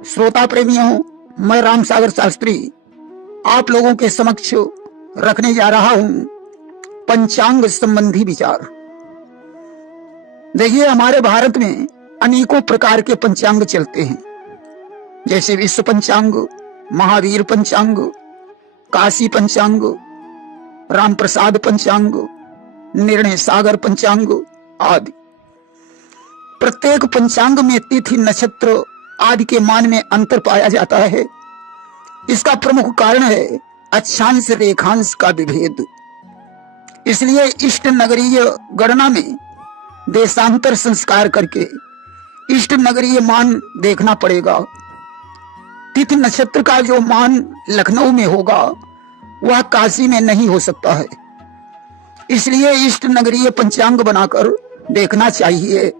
श्रोता प्रेमियों, मैं राम सागर शास्त्री आप लोगों के समक्ष रखने जा रहा हूं पंचांग संबंधी विचार। देखिए, हमारे भारत में अनेकों प्रकार के पंचांग चलते हैं, जैसे विश्व पंचांग, महावीर पंचांग, काशी पंचांग, राम प्रसाद पंचांग, निर्णय सागर पंचांग आदि। प्रत्येक पंचांग में तिथि, नक्षत्र आदि के मान में अंतर पाया जाता है। इसका प्रमुख कारण है अक्षांश रेखांश का विभेद। इसलिए इष्ट नगरीय गणना में देशांतर संस्कार करके इष्ट नगरीय मान देखना पड़ेगा। तिथि नक्षत्र का जो मान लखनऊ में होगा वह काशी में नहीं हो सकता है। इसलिए इष्ट नगरीय पंचांग बनाकर देखना चाहिए।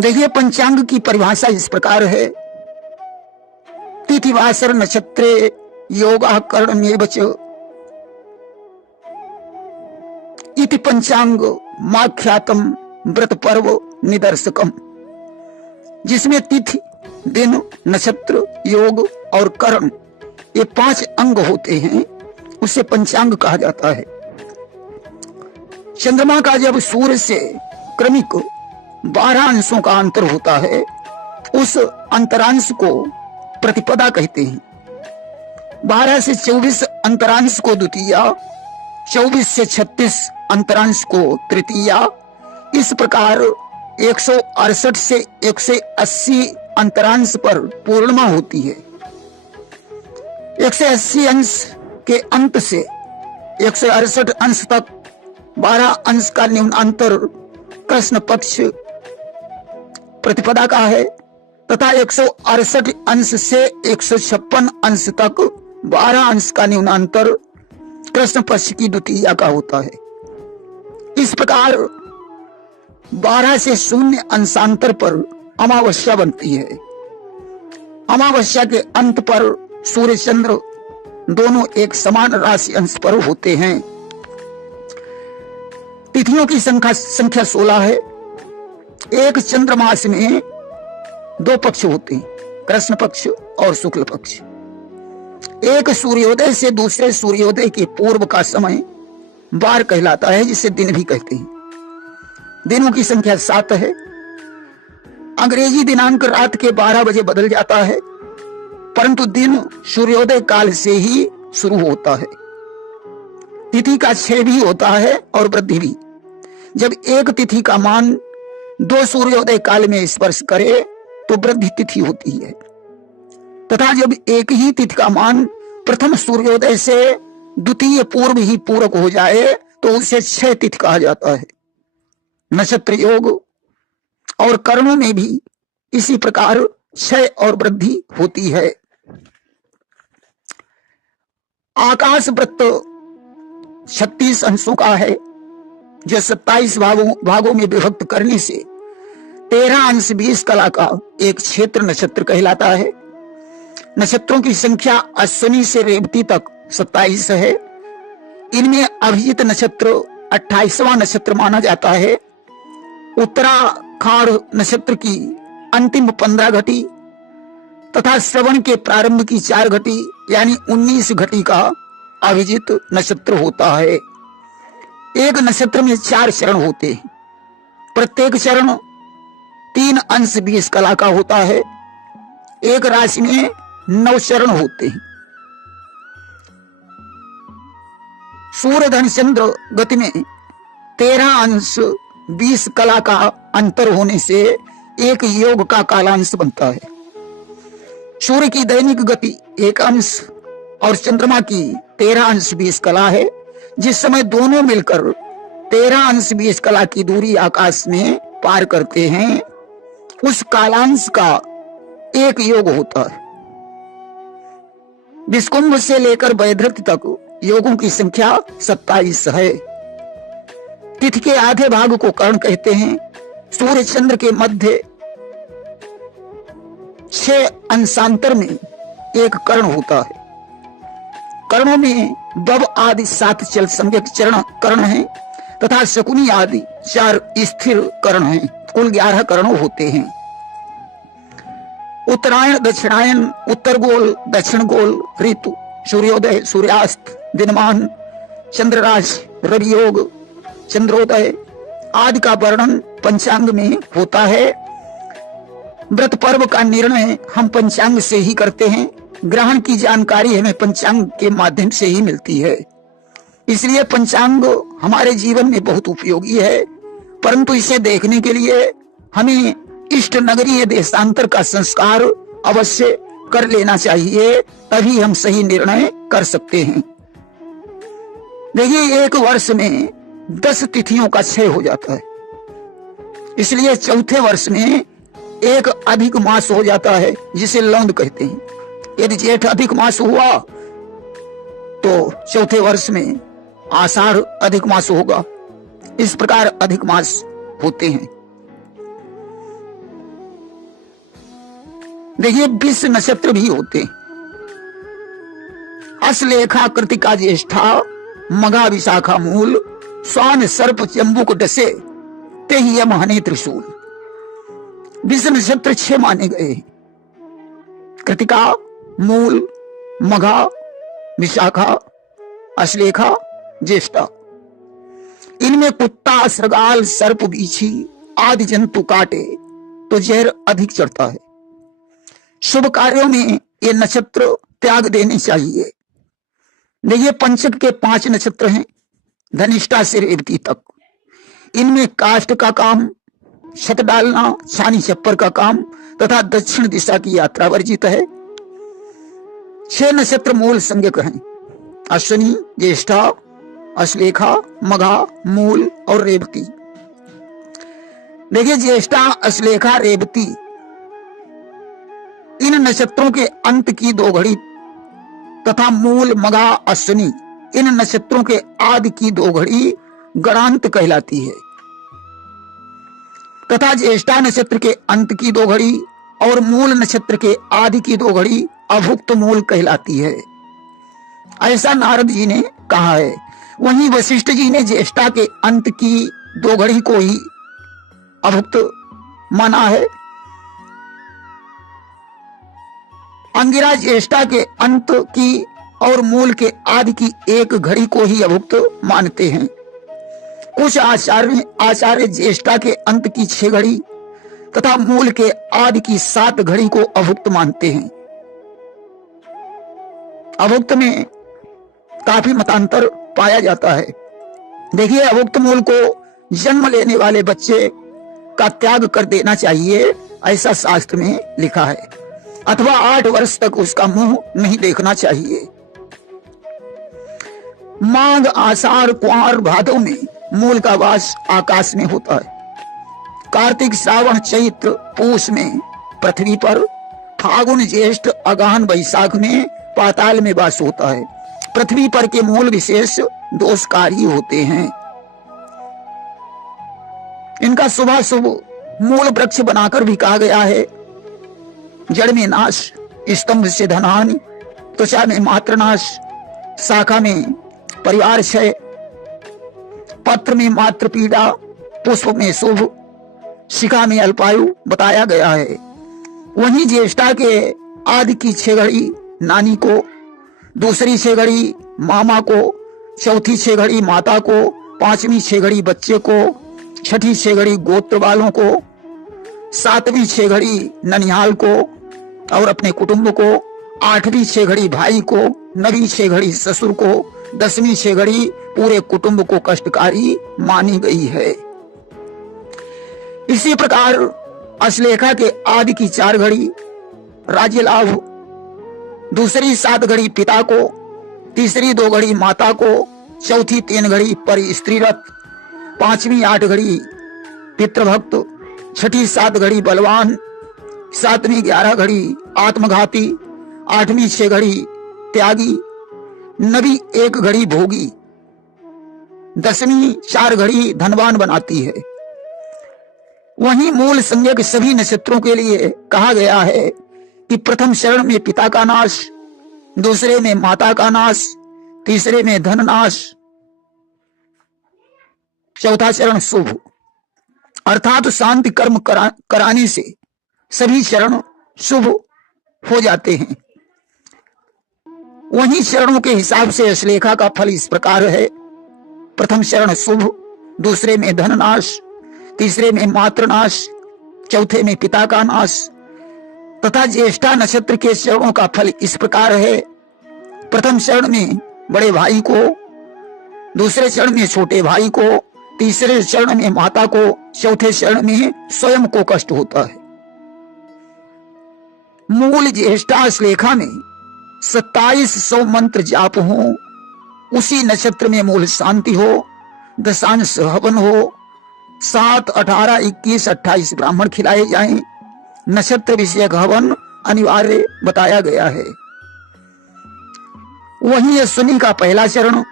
देखिए, पंचांग की परिभाषा इस प्रकार है। तिथिवासर नक्षत्रे योगा कर्णमेव च इति पंचांग माख्यातम व्रत पर्व निदर्शकम। जिसमें तिथि, दिन, नक्षत्र, योग और कर्ण ये 5 अंग होते हैं, उसे पंचांग कहा जाता है। चंद्रमा का जब सूर्य से क्रमिक 12 अंशों का अंतर होता है, उस अंतरांश को प्रतिपदा कहते हैं। 12 से 24 अंतरांश को द्वितीया, 24 से 36 अंतरांश को तृतीया। इस प्रकार 168 से 180 अंतरांश पर पूर्णिमा होती है। 180 अंश के अंत से 168 अंश तक 12 अंश का न्यून अंतर कृष्ण पक्ष प्रतिपदा का है, तथा 168 अंश से 156 अंश तक 12 अंश का न्यूनांतर कृष्ण पक्ष की द्वितीया का होता है। इस प्रकार 12 से 0 अंशांतर पर अमावस्या बनती है। अमावस्या के अंत पर सूर्य चंद्र दोनों एक समान राशि अंश पर होते हैं। तिथियों की संख्या 16 है। एक चंद्रमास में 2 पक्ष होते हैं, कृष्ण पक्ष और शुक्ल पक्ष। एक सूर्योदय से दूसरे सूर्योदय के पूर्व का समय वार कहलाता है, जिसे दिन भी कहते हैं। दिनों की संख्या 7 है। अंग्रेजी दिनांक रात के 12 बजे बदल जाता है, परंतु दिन सूर्योदय काल से ही शुरू होता है। तिथि का क्षय भी होता है और वृद्धि भी। जब एक तिथि का मान 2 सूर्योदय काल में स्पर्श करे तो वृद्धि तिथि होती है, तथा जब एक ही तिथि का मान प्रथम सूर्योदय से द्वितीय पूर्व ही पूरक हो जाए तो उसे क्षय तिथि कहा जाता है। नक्षत्र, योग और कर्णों में भी इसी प्रकार क्षय और वृद्धि होती है। आकाश वृत्त 36 अंशों का है, जो 27 भागों में विभक्त करने से 13 अंश 20 कला का एक क्षेत्र नक्षत्र कहलाता है। नक्षत्रों की संख्या अश्विनी से रेवती तक 27 है। इनमें अभिजित नक्षत्र 28वां नक्षत्र माना जाता है। उत्तराखाड़ नक्षत्र की अंतिम 15 घटी तथा श्रवण के प्रारंभ की 4 घटी यानी 19 घटी का अभिजित नक्षत्र होता है। एक नक्षत्र में 4 चरण होते हैं। प्रत्येक चरण 3 अंश 20 कला का होता है। एक राशि में 9 चरण होते हैं। सूर्य धन चंद्र गति में 13 अंश 20 कला का अंतर होने से एक योग का कालांश बनता है। सूर्य की दैनिक गति 1 अंश और चंद्रमा की 13 अंश 20 कला है। जिस समय दोनों मिलकर 13 अंश 20 कला की दूरी आकाश में पार करते हैं, उस कालांश का एक योग होता है। विषकुंभ से लेकर वैधृत तक योगों की संख्या 27 है। तिथि के आधे भाग को कर्ण कहते हैं। सूर्य चंद्र के मध्य 6 अंशांतर में एक कर्ण होता है। कर्णों में बब आदि 7 चल सम्यक चरण कर्ण हैं तथा शकुनी आदि 4 स्थिर कर्ण हैं। कुल 11 कर्ण होते हैं। उत्तरायण दक्षिणायन, उत्तर गोल दक्षिण गोल, ऋतु, सूर्योदय सूर्यास्त, दिनमान, चंद्रराज, रवि योग, चंद्रोदय आदि का वर्णन पंचांग में होता है। व्रत पर्व का निर्णय हम पंचांग से ही करते हैं। ग्रहण की जानकारी हमें पंचांग के माध्यम से ही मिलती है। इसलिए पंचांग हमारे जीवन में बहुत उपयोगी है, परंतु इसे देखने के लिए हमें इष्ट नगरीय देशांतर का संस्कार अवश्य कर लेना चाहिए, तभी हम सही निर्णय कर सकते हैं। देखिए, एक वर्ष में 10 तिथियों का क्षय हो जाता है, इसलिए चौथे वर्ष में एक अधिक मास हो जाता है, जिसे लौंड कहते हैं। यदि जेठ अधिक मास हुआ तो चौथे वर्ष में आषाढ़ अधिक मास होगा। इस प्रकार अधिक मास होते हैं। देखिए, 20 नक्षत्र भी होते हैं। हस्तलेखा कृतिका ज्येष्ठा, मघा विशाखा मूल, स्वान सर्प चंबुक डसे, ते यम हने त्रिशूल। 20 नक्षत्र 6 माने गए। कृतिका, मूल, मघा, विशाखा, अश्लेखा, ज्येष्ठा। इनमें कुत्ता, श्रृगाल, सर्प, बीछी आदि जंतु काटे तो जहर अधिक चढ़ता है। शुभ कार्यों में ये नक्षत्र त्याग देने चाहिए। देखिए, पंचक के 5 नक्षत्र हैं, धनिष्ठा से रेवती तक। इनमें काष्ठ का काम, छत डालना, छानी छप्पर का काम तथा दक्षिण दिशा की यात्रा वर्जित है। 6 नक्षत्र मूल संज्ञक हैं, अश्विनी, ज्येष्ठा, अश्लेखा, मघा, मूल और रेवती। देखिए, ज्येष्ठा, अश्लेखा, रेवती इन नक्षत्रों के अंत की 2 घड़ी तथा मूल, मघा, अश्विनी इन नक्षत्रों के आदि की 2 घड़ी गणांत कहलाती है, तथा ज्येष्ठा नक्षत्र के अंत की 2 घड़ी और मूल नक्षत्र के आदि की 2 घड़ी अभुक्त मूल कहलाती है। ऐसा नारद जी ने कहा है। वहीं वशिष्ठ जी ने ज्येष्ठा के अंत की 2 घड़ी को ही अभुक्त माना है। अंगिरा ज्येष्ठा के अंत की और मूल के आदि की 1 घड़ी को ही अभुक्त मानते हैं। कुछ आचार्य ज्येष्ठा के अंत की 6 घड़ी तथा मूल के आदि की 7 घड़ी को अभुक्त मानते हैं। अभुक्त में काफी मतांतर पाया जाता है। देखिए, अभुक्त मूल को जन्म लेने वाले बच्चे का त्याग कर देना चाहिए, ऐसा शास्त्र में लिखा है, अथवा 8 वर्ष तक उसका मुंह नहीं देखना चाहिए। माघ, आषाढ़, कुंवर, भादव में मूल का वास आकाश में होता है। कार्तिक, श्रावण, चैत्र, पूष में पृथ्वी पर, फागुन, ज्येष्ठ, अगहन, वैशाख में पाताल में वास होता है। पृथ्वी पर के मूल विशेष दोषकारी होते हैं। इनका शुभाशुभ मूल वृक्ष बनाकर भी कहा गया है। जड़ में नाश, स्तंभ से धनहानि, त्वचा में मात्रनाश, शाखा में परिवार क्षय, पत्र में मात्र पीड़ा, पुष्प में शुभ, शिखा में अल्पायु बताया गया है। वहीं ज्येष्ठा के आदि की 6 घड़ी नानी को, दूसरी 6 घड़ी मामा को, चौथी 6 घड़ी माता को, 5वीं 6 घड़ी बच्चे को, छठी 6 घड़ी गोत्र वालों को, 7वीं 6 घड़ी ननिहाल को और अपने कुटुंब को, 8वीं 6 घड़ी भाई को, 9वीं 6 घड़ी ससुर को, 10वीं 6 घड़ी पूरे कुटुंब को कष्टकारी मानी गई है। इसी प्रकार अश्लेखा के आदि की 4 घड़ी राज्य लाभ, दूसरी 7 घड़ी पिता को, तीसरी 2 घड़ी माता को, चौथी 3 घड़ी पर स्त्री रथ, 5वीं 8 घड़ी पितृभक्त, छठी 7 घड़ी बलवान, 7वीं 11 घड़ी आत्मघाती, 8वीं 6 घड़ी त्यागी, 9वीं 1 घड़ी भोगी, 10वीं 4 घड़ी धनवान बनाती है। वहीं मूल संज्ञक सभी नक्षत्रों के लिए कहा गया है कि प्रथम चरण में पिता का नाश, दूसरे में माता का नाश, तीसरे में धन नाश, चौथा चरण शुभ, अर्थात शांति कर्म कराने से सभी चरण शुभ हो जाते हैं। वहीं चरणों के हिसाब से हस्तलेखा का फल इस प्रकार है। प्रथम चरण शुभ, दूसरे में धननाश, तीसरे में मातृनाश, चौथे में पिता का नाश। तथा ज्येष्ठा नक्षत्र के चरणों का फल इस प्रकार है। प्रथम चरण में बड़े भाई को, दूसरे चरण में छोटे भाई को, तीसरे चरण में माता को, चौथे चरण में स्वयं को कष्ट होता है। मूल ज्येष्ठा हस्तलेखा में 2700 मंत्र जाप हो, उसी नक्षत्र में मूल शांति हो, दशांश हवन हो, 7, 18, 21, 28 ब्राह्मण खिलाए जाएं। नक्षत्र विषयक हवन अनिवार्य बताया गया है। वहीं अश्विनी का पहला चरण,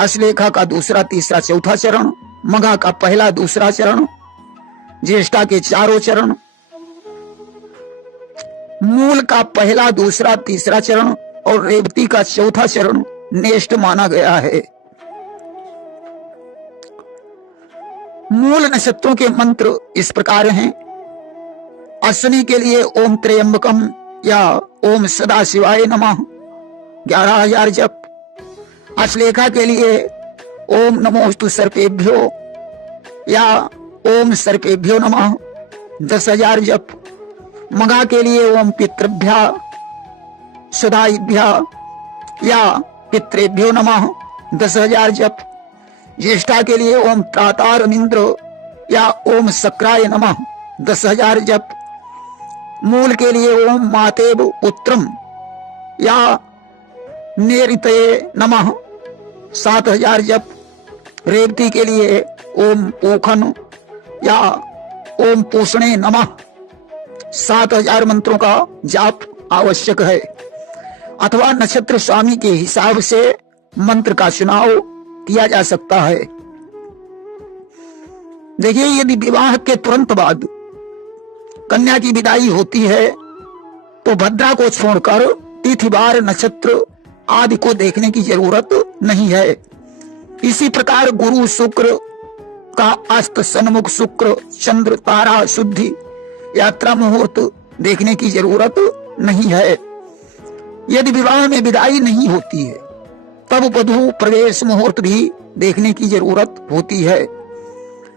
हस्तलेखा का दूसरा, तीसरा, चौथा चरण, मघा का पहला, दूसरा चरण, ज्येष्ठा के चारों चरण, मूल का पहला, दूसरा, तीसरा चरण और रेवती का चौथा चरण नेष्ट माना गया है। मूल नक्षत्रों के मंत्र इस प्रकार हैं। अश्विनी के लिए ओम त्र्यंबकम या ओम सदा शिवाय नमः 11,000 जप। हस्तलेखा के लिए ओम नमोस्तु सर्पेभ्यो या ओम सर्पेभ्यो नमः 10,000 जप। मघा के लिए ओम पितृभ्या सदाइभ्या या पितृभ्यो नमः 10,000 जप। ज्येष्ठा के लिए ओम त्रातारमिंद्र या ओम सक्राय नमः 10,000 जप। मूल के लिए ओम मातेव पुत्रम या नेरितये नमः 7,000 जप। रेवती के लिए ओम पोखन या ओम पोषणे नमः 7,000 मंत्रों का जाप आवश्यक है। अथवा नक्षत्र स्वामी के हिसाब से मंत्र का चुनाव किया जा सकता है। देखिए, यदि विवाह के तुरंत बाद कन्या की विदाई होती है तो भद्रा को छोड़कर तिथिवार, नक्षत्र आदि को देखने की जरूरत नहीं है। इसी प्रकार गुरु शुक्र का अस्त, सन्मुख शुक्र, चंद्र, तारा, शुद्धि, यात्रा मुहूर्त देखने की जरूरत नहीं है। यदि विवाह में विदाई नहीं होती है तब वधू प्रवेश मुहूर्त भी देखने की जरूरत होती है।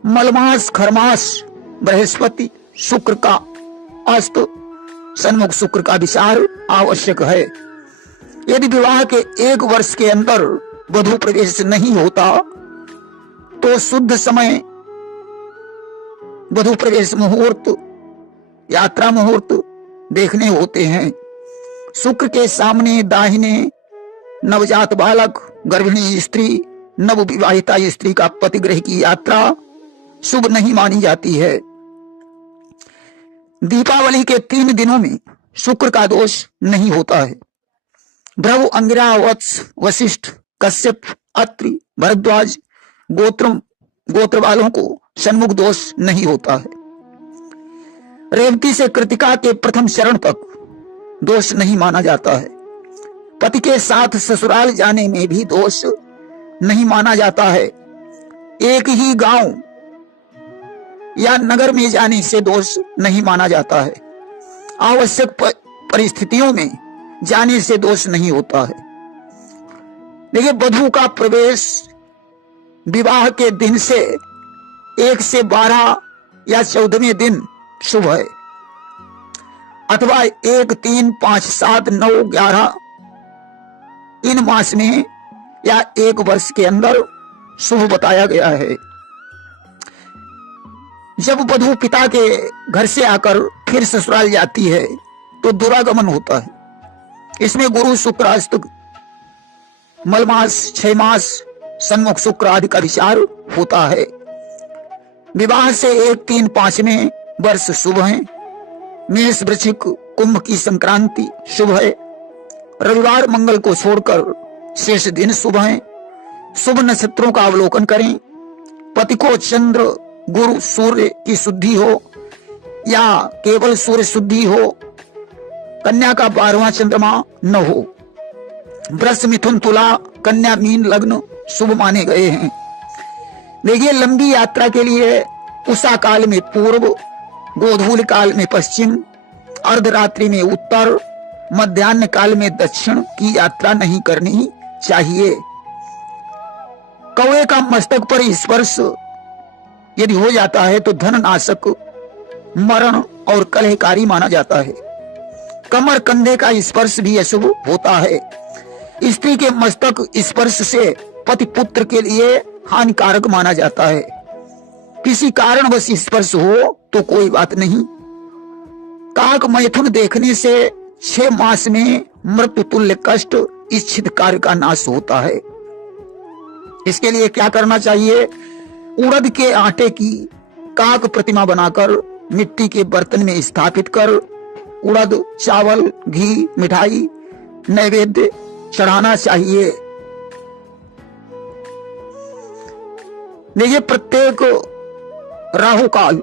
मलमास, खरमास, बृहस्पति, शुक्र का अस्त, सन्मुख शुक्र का विचार आवश्यक है। यदि विवाह के 1 वर्ष के अंदर वधू प्रवेश नहीं होता तो शुद्ध समय, वधू प्रवेश मुहूर्त, यात्रा मुहूर्त देखने होते हैं। शुक्र के सामने दाहिने नवजात बालक, गर्भिणी स्त्री, नव विवाहिता स्त्री का पतिगृह की यात्रा शुभ नहीं मानी जाती है। दीपावली के 3 दिनों में शुक्र का दोष नहीं होता है। भ्रव, अंगिरा, वत्स, वशिष्ठ, कश्यप, अत्रि, भरद्वाज गोत्र वालों को सन्मुख दोष नहीं होता है। रेवती से कृतिका के प्रथम चरण तक दोष नहीं माना जाता है। पति के साथ ससुराल जाने में भी दोष नहीं माना जाता है। एक ही गांव या नगर में जाने से दोष नहीं माना जाता है। आवश्यक परिस्थितियों में जाने से दोष नहीं होता है। देखिए, वधू का प्रवेश विवाह के दिन से 1 से 12 या 14वें दिन शुभ है, अथवा 1, 3, 5, 7, 9, 11 इन मास में या 1 वर्ष के अंदर शुभ बताया गया है। जब वधू पिता के घर से आकर फिर ससुराल जाती है तो दुरागमन होता है। इसमें गुरु, शुक्र, अस्त, मलमास, 6 मास, सन्मुख शुक्र आदि का विचार होता है। विवाह से 1, 3, 5 में वर्ष शुभ है। मेष, वृश्चिक, कुंभ की संक्रांति शुभ है। रविवार, मंगल को छोड़कर शेष दिन शुभ है। शुभ नक्षत्रों का अवलोकन करें। पति को चंद्र, गुरु, सूर्य की शुद्धि हो या केवल सूर्य शुद्धि हो। कन्या का 12वां चंद्रमा न हो। वृष, मिथुन, तुला, कन्या, मीन लग्न शुभ माने गए हैं। देखिए, लंबी यात्रा के लिए उषा काल में पूर्व, गोधूल काल में पश्चिम, अर्धरात्रि में उत्तर, मध्याह्न काल में दक्षिण की यात्रा नहीं करनी चाहिए। कौवे का मस्तक पर स्पर्श यदि हो जाता है तो धन नाशक, मरण और कलहकारी माना जाता है। कमर कंधे का स्पर्श भी अशुभ होता है। स्त्री के मस्तक स्पर्श से पति पुत्र के लिए हानिकारक माना जाता है। किसी कारणवश स्पर्श हो तो कोई बात नहीं। काक मैथुन देखने से 6 मास में मृत्यु तुल्य कष्ट, इच्छित कार्य का नाश होता है। इसके लिए क्या करना चाहिए? उड़द के आटे की काक प्रतिमा बनाकर मिट्टी के बर्तन में स्थापित कर उड़द, चावल, घी, मिठाई नैवेद्य चढ़ाना चाहिए। देखिए, प्रत्येक राहु काल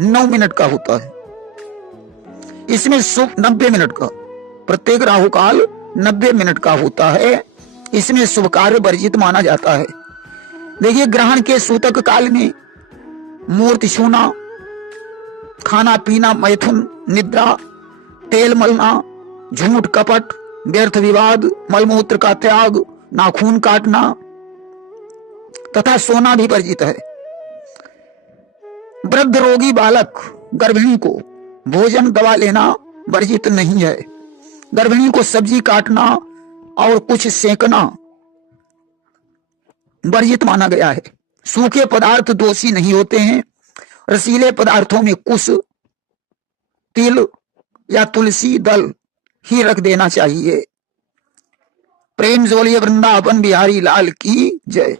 9 मिनट का होता है। इसमें शुभ 90 मिनट का, प्रत्येक राहु काल 90 मिनट का होता है। इसमें शुभ कार्य वर्जित माना जाता है। देखिए, ग्रहण के सूतक काल में मूर्ति छूना, खाना पीना, मैथुन, निद्रा, तेल मलना, झूठ कपट, व्यर्थ विवाद, मलमूत्र का त्याग, नाखून काटना तथा सोना भी वर्जित है। वृद्ध, रोगी, बालक, गर्भिणी को भोजन, दवा लेना वर्जित नहीं है। गर्भिणी को सब्जी काटना और कुछ सेकना वर्जित माना गया है। सूखे पदार्थ दोषी नहीं होते हैं। रसीले पदार्थों में कुश, तिल या तुलसी दल ही रख देना चाहिए। प्रेम जोलिए वृंदावन बिहारी लाल की जय।